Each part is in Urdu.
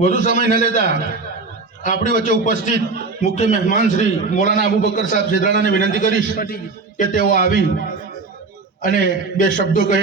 વધુ સમય ન લેતા આપણી વચ્ચે ઉપસ્થિત મુખ્ય મહેમાન શ્રી મૌલાના અબુબકર સાહેબ છેદરાણાને વિનંતી કરીશ કે તેઓ આવી અને બે શબ્દો કહે.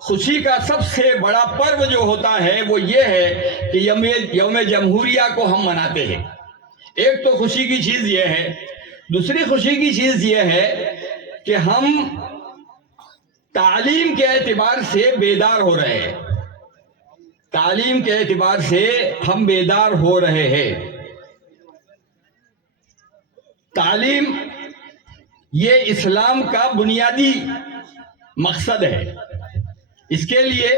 خوشی کا سب سے بڑا پرو جو ہوتا ہے وہ یہ ہے کہ یوم جمہوریہ کو ہم مناتے ہیں. ایک تو خوشی کی چیز یہ ہے. دوسری خوشی کی چیز یہ ہے کہ ہم تعلیم کے اعتبار سے بیدار ہو رہے ہیں. تعلیم کے اعتبار سے ہم بیدار ہو رہے ہیں. تعلیم یہ اسلام کا بنیادی مقصد ہے. اس کے لیے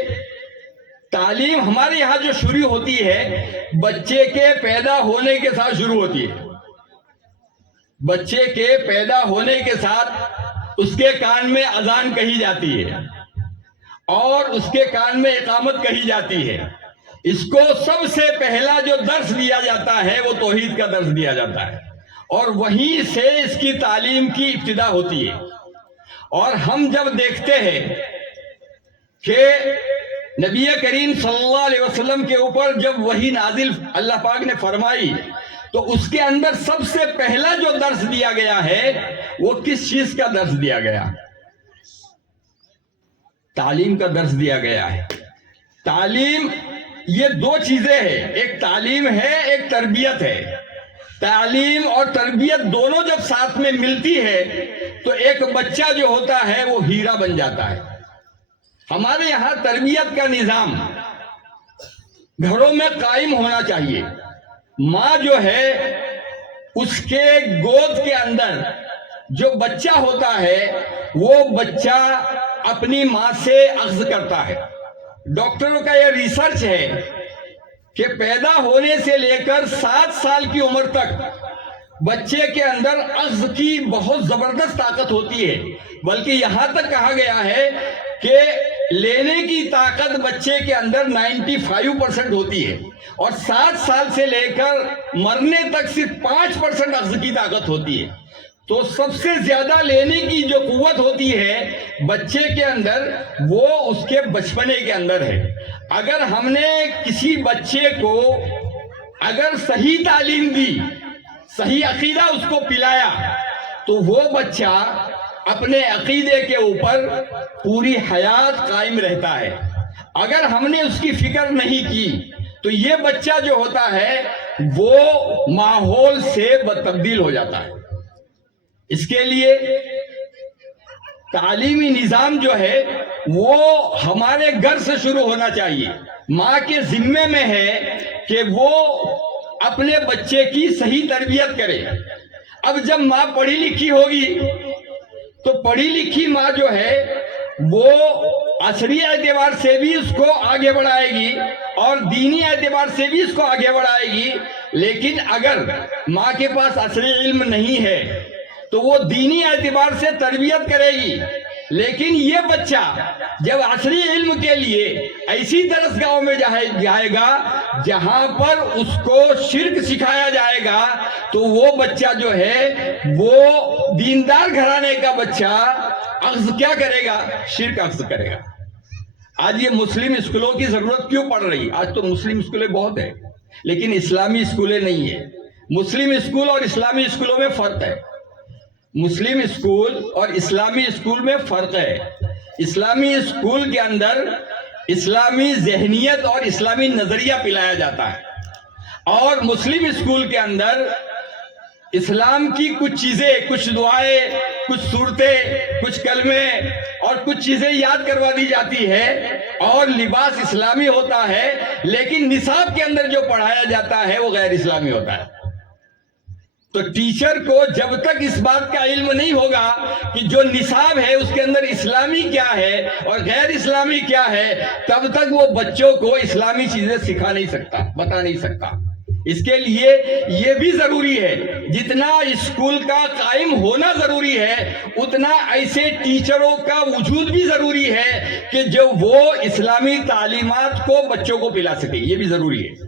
تعلیم ہمارے یہاں جو شروع ہوتی ہے بچے کے پیدا ہونے کے ساتھ شروع ہوتی ہے. بچے کے پیدا ہونے کے ساتھ اس کے کان میں اذان کہی جاتی ہے اور اس کے کان میں اقامت کہی جاتی ہے. اس کو سب سے پہلا جو درس دیا جاتا ہے وہ توحید کا درس دیا جاتا ہے اور وہیں سے اس کی تعلیم کی ابتدا ہوتی ہے. اور ہم جب دیکھتے ہیں کہ نبی کریم صلی اللہ علیہ وسلم کے اوپر جب وحی نازل اللہ پاک نے فرمائی تو اس کے اندر سب سے پہلا جو درس دیا گیا ہے وہ کس چیز کا درس دیا گیا؟ تعلیم کا درس دیا گیا ہے. تعلیم یہ دو چیزیں ہیں، ایک تعلیم ہے ایک تربیت ہے. تعلیم اور تربیت دونوں جب ساتھ میں ملتی ہے تو ایک بچہ جو ہوتا ہے وہ ہیرا بن جاتا ہے. ہمارے یہاں تربیت کا نظام گھروں میں قائم ہونا چاہیے. ماں جو ہے اس کے گود کے اندر جو بچہ ہوتا ہے وہ بچہ اپنی ماں سے اخذ کرتا ہے. ڈاکٹروں کا یہ ریسرچ ہے کہ پیدا ہونے سے لے کر 7 سال کی عمر تک بچے کے اندر اخذ کی بہت زبردست طاقت ہوتی ہے. بلکہ یہاں تک کہا گیا ہے کہ لینے کی طاقت بچے کے اندر 95% ہوتی ہے اور 7 سال سے لے کر مرنے تک صرف 5% اخذ کی طاقت ہوتی ہے. تو سب سے زیادہ لینے کی جو قوت ہوتی ہے بچے کے اندر وہ اس کے بچپنے کے اندر ہے. اگر ہم نے کسی بچے کو اگر صحیح تعلیم دی، صحیح عقیدہ اس کو پلایا تو وہ بچہ اپنے عقیدے کے اوپر پوری حیات قائم رہتا ہے. اگر ہم نے اس کی فکر نہیں کی تو یہ بچہ جو ہوتا ہے وہ ماحول سے تبدیل ہو جاتا ہے. اس کے لیے تعلیمی نظام جو ہے وہ ہمارے گھر سے شروع ہونا چاہیے. ماں کے ذمے میں ہے کہ وہ اپنے بچے کی صحیح تربیت کرے. اب جب ماں پڑھی لکھی ہوگی تو پڑھی لکھی ماں جو ہے وہ عصری اعتبار سے بھی اس کو آگے بڑھائے گی اور دینی اعتبار سے بھی اس کو آگے بڑھائے گی. لیکن اگر ماں کے پاس عصری علم نہیں ہے تو وہ دینی اعتبار سے تربیت کرے گی. لیکن یہ بچہ جب عصری علم کے لیے ایسی درسگاہوں میں جائے گا جہاں پر اس کو شرک سکھایا جائے گا تو وہ بچہ جو ہے وہ دیندار گھرانے کا بچہ اخذ کیا کرے گا؟ شرک اخذ کرے گا. آج یہ مسلم اسکولوں کی ضرورت کیوں پڑ رہی؟ آج تو مسلم اسکولیں بہت ہیں لیکن اسلامی اسکولیں نہیں ہیں. مسلم اسکول اور اسلامی اسکولوں میں فرق ہے. مسلم اسکول اور اسلامی اسکول میں فرق ہے. اسلامی اسکول کے اندر اسلامی ذہنیت اور اسلامی نظریہ پلایا جاتا ہے اور مسلم اسکول کے اندر اسلام کی کچھ چیزیں، کچھ دعائیں، کچھ صورتیں، کچھ کلمے اور کچھ چیزیں یاد کروا دی جاتی ہے اور لباس اسلامی ہوتا ہے. لیکن نصاب کے اندر جو پڑھایا جاتا ہے وہ غیر اسلامی ہوتا ہے. تو ٹیچر کو جب تک اس بات کا علم نہیں ہوگا کہ جو نصاب ہے اس کے اندر اسلامی کیا ہے اور غیر اسلامی کیا ہے تب تک وہ بچوں کو اسلامی چیزیں سکھا نہیں سکتا، بتا نہیں سکتا. اس کے لیے یہ بھی ضروری ہے جتنا اسکول کا قائم ہونا ضروری ہے اتنا ایسے ٹیچروں کا وجود بھی ضروری ہے کہ جو وہ اسلامی تعلیمات کو بچوں کو پلا سکے. یہ بھی ضروری ہے.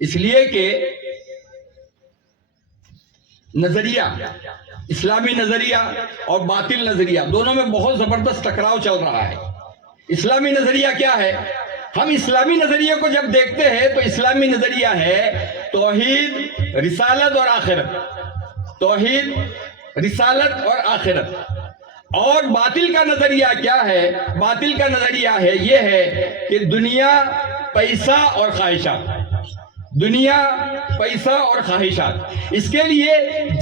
اس لیے کہ نظریہ، اسلامی نظریہ اور باطل نظریہ دونوں میں بہت زبردست ٹکراؤ چل رہا ہے. اسلامی نظریہ کیا ہے؟ ہم اسلامی نظریے کو جب دیکھتے ہیں تو اسلامی نظریہ ہے توحید، رسالت اور آخرت. توحید، رسالت اور آخرت. اور باطل کا نظریہ کیا ہے؟ باطل کا نظریہ ہے یہ ہے کہ دنیا، پیسہ اور خواہشات، دنیا، پیسہ اور خواہشات۔ اس کے لیے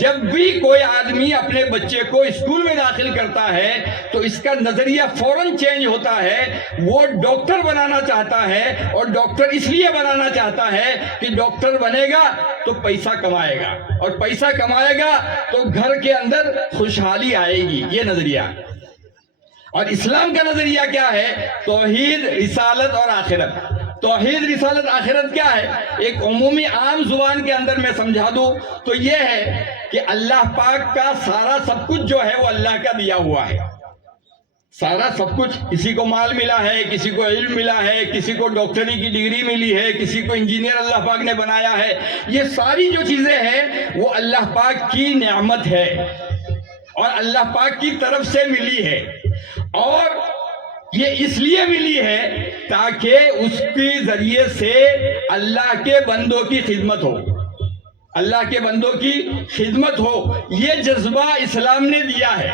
جب بھی کوئی آدمی اپنے بچے کو اسکول میں داخل کرتا ہے تو اس کا نظریہ فوراً چینج ہوتا ہے۔ وہ ڈاکٹر بنانا چاہتا ہے، اور ڈاکٹر اس لیے بنانا چاہتا ہے کہ ڈاکٹر بنے گا تو پیسہ کمائے گا، اور پیسہ کمائے گا تو گھر کے اندر خوشحالی آئے گی، یہ نظریہ۔ اور اسلام کا نظریہ کیا ہے؟ توحید، رسالت اور آخرت۔ توحید، رسالت، آخرت کیا ہے؟ ایک عمومی عام زبان کے اندر میں سمجھا دوں تو یہ ہے کہ اللہ پاک کا سارا سب کچھ جو ہے وہ اللہ کا دیا ہوا ہے۔ سارا سب کچھ، کسی کو مال ملا ہے، کسی کو علم ملا ہے، کسی کو ڈاکٹری کی ڈگری ملی ہے، کسی کو انجینئر اللہ پاک نے بنایا ہے۔ یہ ساری جو چیزیں ہیں وہ اللہ پاک کی نعمت ہے اور اللہ پاک کی طرف سے ملی ہے، اور یہ اس لیے ملی ہے تاکہ اس کے ذریعے سے اللہ کے بندوں کی خدمت ہو، اللہ کے بندوں کی خدمت ہو۔ یہ جذبہ اسلام نے دیا ہے۔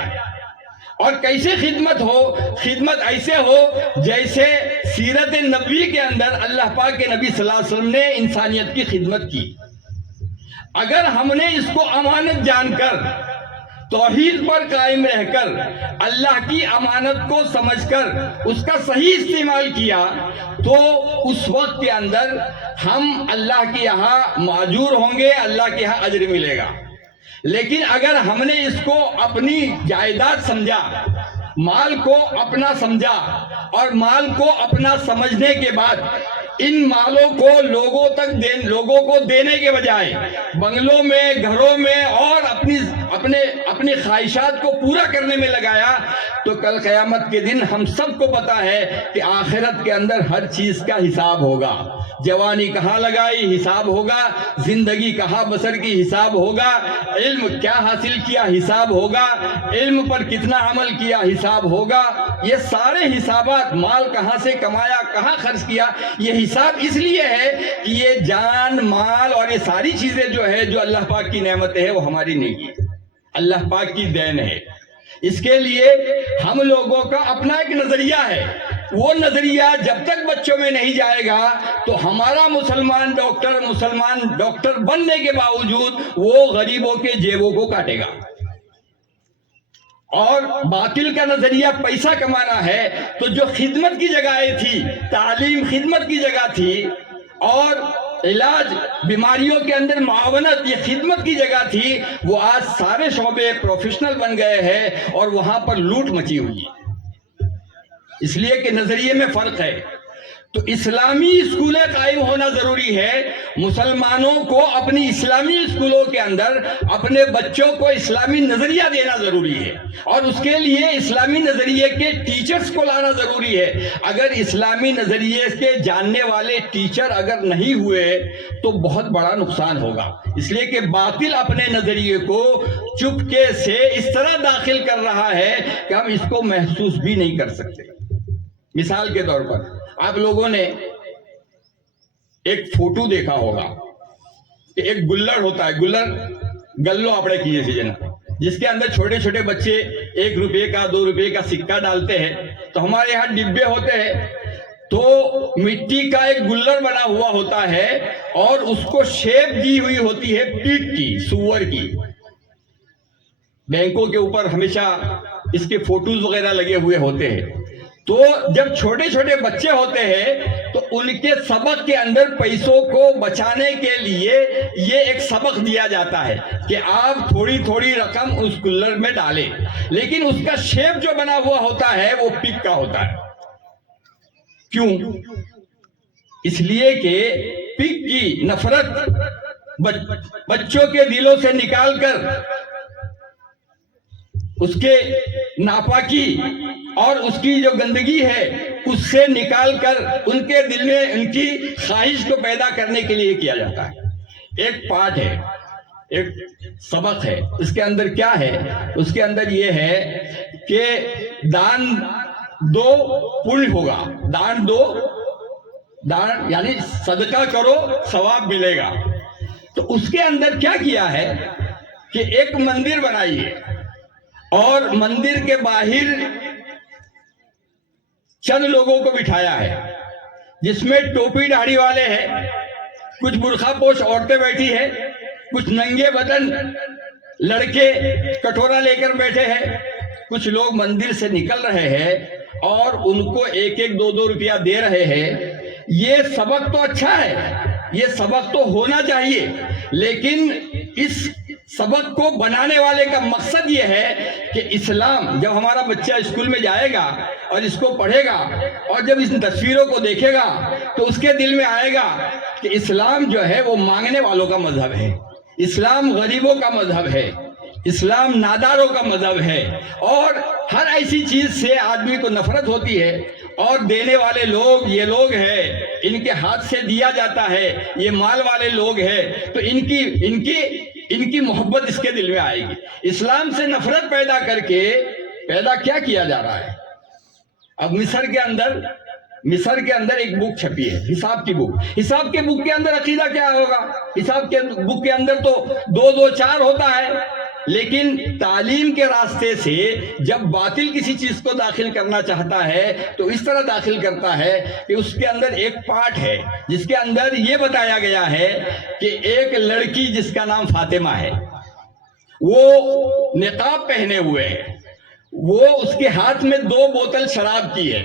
اور کیسے خدمت ہو؟ خدمت ایسے ہو جیسے سیرت نبوی کے اندر اللہ پاک کے نبی صلی اللہ علیہ وسلم نے انسانیت کی خدمت کی۔ اگر ہم نے اس کو امانت جان کر، توحید پر قائم رہ کر، اللہ کی امانت کو سمجھ کر اس کا صحیح استعمال کیا تو اس وقت کے اندر ہم اللہ کے یہاں ماجور ہوں گے، اللہ کے یہاں اجر ملے گا۔ لیکن اگر ہم نے اس کو اپنی جائیداد سمجھا، مال کو اپنا سمجھا، اور مال کو اپنا سمجھنے کے بعد ان مالوں کو لوگوں کو دینے کے بجائے بنگلوں میں، گھروں میں اور اپنی خواہشات کو پورا کرنے میں لگایا، تو کل قیامت کے دن ہم سب کو پتا ہے کہ آخرت کے اندر ہر چیز کا حساب ہوگا۔ جوانی کہاں لگائی، حساب ہوگا۔ زندگی کہاں بسر کی، حساب ہوگا۔ علم کیا حاصل کیا، حساب ہوگا۔ علم پر کتنا عمل کیا، حساب ہوگا۔ یہ سارے حسابات، مال کہاں سے کمایا، کہاں خرچ کیا، یہ حساب اس لیے ہے کہ یہ جان، مال اور یہ ساری چیزیں جو ہے، جو اللہ پاک کی نعمت ہے، وہ ہماری نہیں ہے، اللہ پاک کی دین ہے۔ اس کے لیے ہم لوگوں کا اپنا ایک نظریہ ہے۔ وہ نظریہ جب تک بچوں میں نہیں جائے گا تو ہمارا مسلمان ڈاکٹر بننے کے باوجود وہ غریبوں کے جیبوں کو کاٹے گا۔ اور باطل کا نظریہ پیسہ کمانا ہے تو جو خدمت کی جگہیں تھی، تعلیم خدمت کی جگہ تھی، اور علاج، بیماریوں کے اندر معاونت، یہ خدمت کی جگہ تھی، وہ آج سارے شعبے پروفیشنل بن گئے ہیں اور وہاں پر لوٹ مچی ہوئی ہے۔ اس لیے کہ نظریے میں فرق ہے۔ تو اسلامی اسکولیں قائم ہونا ضروری ہے۔ مسلمانوں کو اپنی اسلامی اسکولوں کے اندر اپنے بچوں کو اسلامی نظریہ دینا ضروری ہے، اور اس کے لیے اسلامی نظریے کے ٹیچرز کو لانا ضروری ہے۔ اگر اسلامی نظریے کے جاننے والے ٹیچر اگر نہیں ہوئے تو بہت بڑا نقصان ہوگا، اس لیے کہ باطل اپنے نظریے کو چپکے سے اس طرح داخل کر رہا ہے کہ ہم اس کو محسوس بھی نہیں کر سکتے۔ مثال کے طور پر آپ لوگوں نے ایک فوٹو دیکھا ہوگا کہ ایک گلڑ ہوتا ہے، گلو اپنے کیے سے جنا، جس کے اندر چھوٹے چھوٹے بچے 1 روپے کا 2 روپے کا سکہ ڈالتے ہیں۔ تو ہمارے یہاں ڈبے ہوتے ہیں، تو مٹی کا ایک گلڑ بنا ہوا ہوتا ہے اور اس کو شیپ دی ہوئی ہوتی ہے پیٹ کی، سور کی۔ بینکوں کے اوپر ہمیشہ اس کے فوٹوز وغیرہ لگے ہوئے ہوتے ہیں۔ تو جب چھوٹے چھوٹے بچے ہوتے ہیں تو ان کے سبق کے اندر پیسوں کو بچانے کے لیے یہ ایک سبق دیا جاتا ہے کہ آپ تھوڑی تھوڑی رقم اس گلڑ میں ڈالیں، لیکن اس کا شیپ جو بنا ہوا ہوتا ہے وہ پگ کا ہوتا ہے۔ کیوں؟ اس لیے کہ پگ کی نفرت بچوں کے دلوں سے نکال کر، اس کے ناپاکی اور اس کی جو گندگی ہے اس سے نکال کر ان کے دل میں ان کی خواہش کو پیدا کرنے کے لیے کیا جاتا ہے۔ ایک پارٹ ہے، ایک سبق ہے۔ اس کے اندر کیا ہے؟ اس کے اندر یہ ہے کہ دان دو پنیہ ہوگا، دان یعنی صدقہ کرو ثواب ملے گا۔ تو اس کے اندر کیا کیا ہے کہ ایک مندر بنائی ہے، اور مندر کے باہر چند لوگوں کو بٹھایا ہے، جس میں ٹوپی داڑھی والے ہیں، کچھ برقع پوش عورتیں بیٹھی ہیں، کچھ ننگے بدن لڑکے کٹورا لے کر بیٹھے ہیں، کچھ لوگ مندر سے نکل رہے ہیں اور ان کو 1-2 روپیہ دے رہے ہیں۔ یہ سبق تو اچھا ہے، یہ سبق تو ہونا چاہیے، لیکن اس سبق کو بنانے والے کا مقصد یہ ہے کہ اسلام، جب ہمارا بچہ اسکول میں جائے گا اور اس کو پڑھے گا اور جب اس تصویروں کو دیکھے گا تو اس کے دل میں آئے گا کہ اسلام جو ہے وہ مانگنے والوں کا مذہب ہے، اسلام غریبوں کا مذہب ہے، اسلام ناداروں کا مذہب ہے، اور ہر ایسی چیز سے آدمی کو نفرت ہوتی ہے، اور دینے والے لوگ یہ لوگ ہیں، ان کے ہاتھ سے دیا جاتا ہے، یہ مال والے لوگ ہیں، تو ان کی محبت اس کے دل میں آئے گی۔ اسلام سے نفرت پیدا کر کے کیا کیا جا رہا ہے؟ اب مصر کے اندر ایک بک چھپی ہے، حساب کی بک۔ حساب کے بک کے اندر عقیدہ کیا ہوگا؟ حساب کے بک کے اندر تو 2-2-4 ہوتا ہے، لیکن تعلیم کے راستے سے جب باطل کسی چیز کو داخل کرنا چاہتا ہے تو اس طرح داخل کرتا ہے کہ اس کے اندر ایک پارٹ ہے جس کے اندر یہ بتایا گیا ہے کہ ایک لڑکی جس کا نام فاطمہ ہے، وہ نقاب پہنے ہوئے ہے، وہ اس کے ہاتھ میں 2 بوتل شراب کی ہے،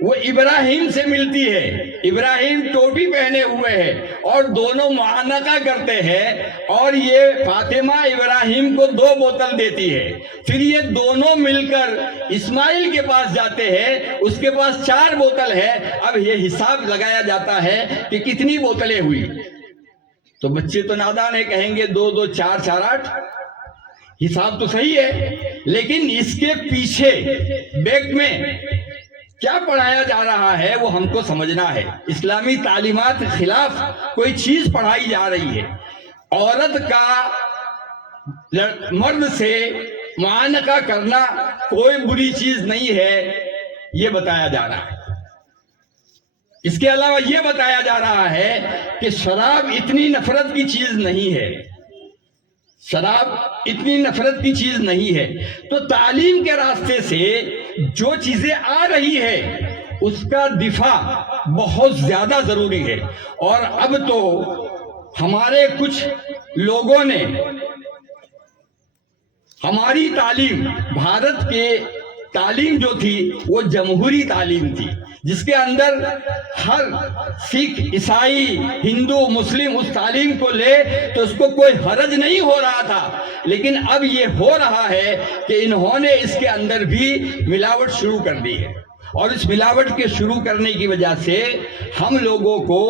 وہ ابراہیم سے ملتی ہے، ابراہیم ٹوپی پہنے ہوئے ہے اور دونوں معانقہ کرتے ہیں، اور یہ فاطمہ ابراہیم کو 2 بوتل دیتی ہے، پھر یہ دونوں مل کر اسماعیل کے پاس جاتے ہیں، اس کے پاس 4 بوتل ہے۔ اب یہ حساب لگایا جاتا ہے کہ کتنی بوتلیں ہوئی، تو بچے تو نادان ہے، کہیں گے 2-2 4 4 8، حساب تو صحیح ہے، لیکن اس کے پیچھے بیک میں کیا پڑھایا جا رہا ہے وہ ہم کو سمجھنا ہے۔ اسلامی تعلیمات کے خلاف کوئی چیز پڑھائی جا رہی ہے۔ عورت کا مرد سے معانقہ کرنا کوئی بری چیز نہیں ہے، یہ بتایا جا رہا ہے۔ اس کے علاوہ یہ بتایا جا رہا ہے کہ شراب اتنی نفرت کی چیز نہیں ہے، شراب اتنی نفرت کی چیز نہیں ہے۔ تو تعلیم کے راستے سے جو چیزیں آ رہی ہے اس کا دفاع بہت زیادہ ضروری ہے، اور اب تو ہمارے کچھ لوگوں نے ہماری تعلیم، بھارت کے تعلیم جو تھی وہ جمہوری تعلیم تھی، جس کے اندر ہر سکھ، عیسائی، ہندو، مسلم اس تعلیم کو لے تو اس کو کوئی حرج نہیں ہو رہا تھا، لیکن اب یہ ہو رہا ہے کہ انہوں نے اس کے اندر بھی ملاوٹ شروع کر دی ہے، اور اس ملاوٹ کے شروع کرنے کی وجہ سے ہم لوگوں کو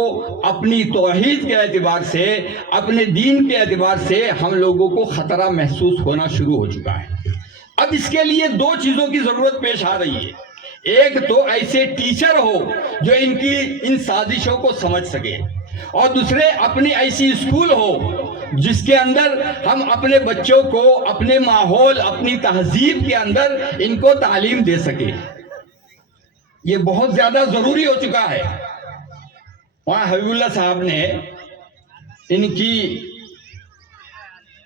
اپنی توحید کے اعتبار سے، اپنے دین کے اعتبار سے ہم لوگوں کو خطرہ محسوس ہونا شروع ہو چکا ہے۔ اب اس کے لیے 2 چیزوں کی ضرورت پیش آ رہی ہے۔ ایک تو ایسے ٹیچر ہو جو ان سازشوں کو سمجھ سکے، اور دوسرے اپنی ایسی اسکول ہو جس کے اندر ہم اپنے بچوں کو اپنے ماحول، اپنی تہذیب کے اندر ان کو تعلیم دے سکے۔ یہ بہت زیادہ ضروری ہو چکا ہے۔ وہاں حبیب اللہ صاحب نے ان کی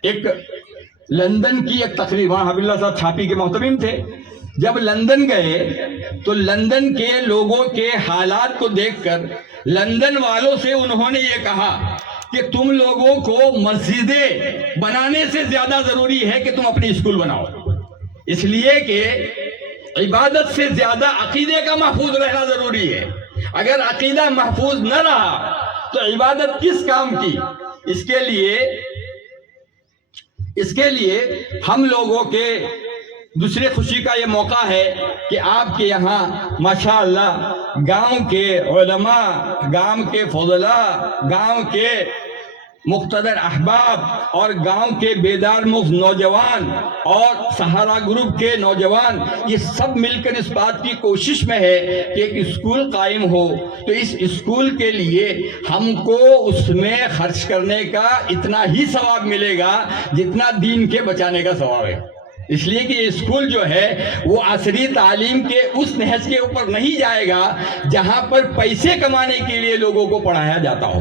ایک لندن کی ایک تقریر، وہاں حبیب اللہ صاحب چھاپی کے محتمم تھے، جب لندن گئے تو لندن کے لوگوں کے حالات کو دیکھ کر لندن والوں سے انہوں نے یہ کہا کہ تم لوگوں کو مسجدیں بنانے سے زیادہ ضروری ہے کہ تم اپنی اسکول بناؤ، اس لیے کہ عبادت سے زیادہ عقیدے کا محفوظ رہنا ضروری ہے۔ اگر عقیدہ محفوظ نہ رہا تو عبادت کس کام کی؟ اس کے لیے ہم لوگوں کے دوسرے خوشی کا یہ موقع ہے کہ آپ کے یہاں ماشاءاللہ گاؤں کے علماء، گاؤں کے فضلاء، گاؤں کے مقتدر احباب اور گاؤں کے بیدار مغز نوجوان اور سہارا گروپ کے نوجوان، یہ سب مل کر اس بات کی کوشش میں ہے کہ ایک اسکول قائم ہو، تو اس اسکول کے لیے ہم کو اس میں خرچ کرنے کا اتنا ہی ثواب ملے گا جتنا دین کے بچانے کا ثواب ہے۔ اس لیے کہ یہ اسکول جو ہے وہ عصری تعلیم کے اس نہج کے اوپر نہیں جائے گا جہاں پر پیسے کمانے کے لیے لوگوں کو پڑھایا جاتا ہو۔